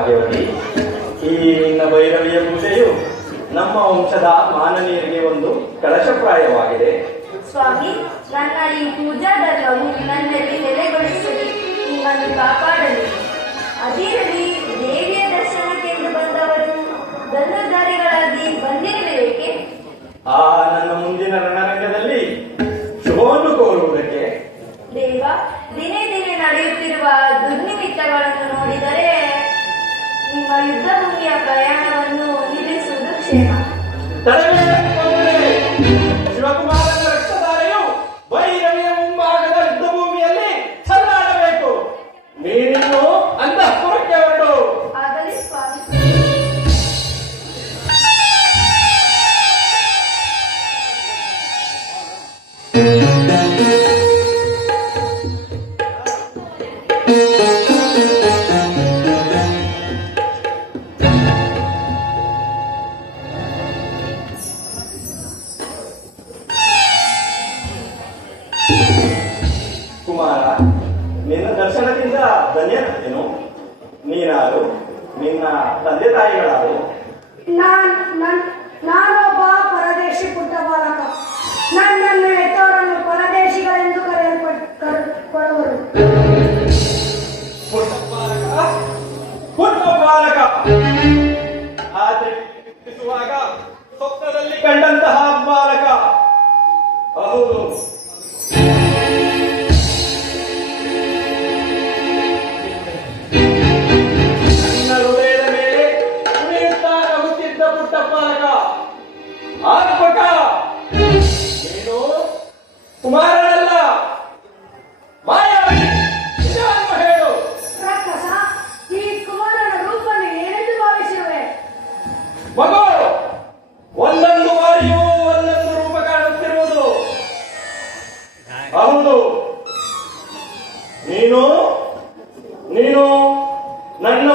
ಭಾಗ್ಯವಾಗಿ ಈ ಭೈರವಿಯ ಪೂಜೆಯು ನಮ್ಮ ವಂಶದ ಮಾನವೀಯರಿಗೆ ಒಂದು ಕಳಶಪ್ರಾಯವಾಗಿದೆ. ಸ್ವಾಮಿ, ನನ್ನ ಈ ಪೂಜಾ ಧರ್ಮವು ನನ್ನಲ್ಲಿ ನೆಲೆಗೊಳಿಸಲಿ. ನಿಮ್ಮನ್ನು ಕಾಪಾಡಲಿ. ಅದೇ ರೀತಿ しれば。ತಂದೆ ತಾಯಿಗಳಾದರು ನಾನು ನಾನು నేను? నేను నన్ను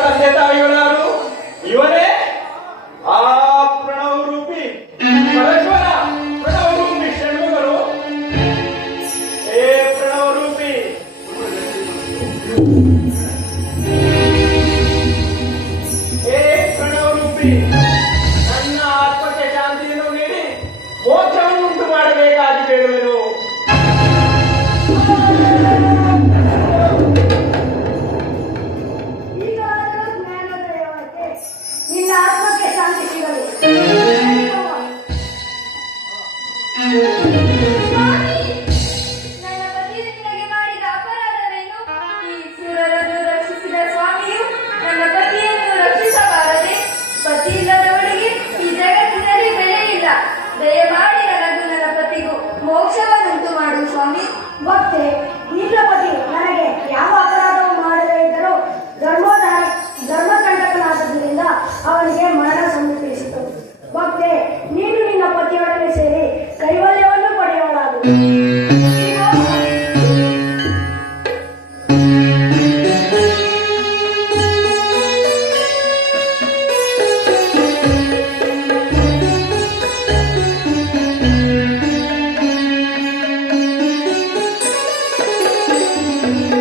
ತಂದೆ ತಾಯಿಗಳವರು ಇವರೇ? ಆ ಪ್ರಣವ್ ರೂಪಿ ಪರಮೇಶ್ವರ ಪ್ರಣವ್ ರೂಪಿ ಷಣ್ಮುಖರು ಹೇ ಪ್ರಣವ್ ರೂಪಿ ಹೇ ಪ್ರಣವ್ ರೂಪಿ ನನ್ನ ಆತ್ಮಕ್ಕೆ ಶಾಂತಿಯನ್ನು ನೀಡಿ ಮೋಕ್ಷವನ್ನು ಉಂಟು ಮಾಡಬೇಕಾಗಿ ಕೇಳುವೆನು. Música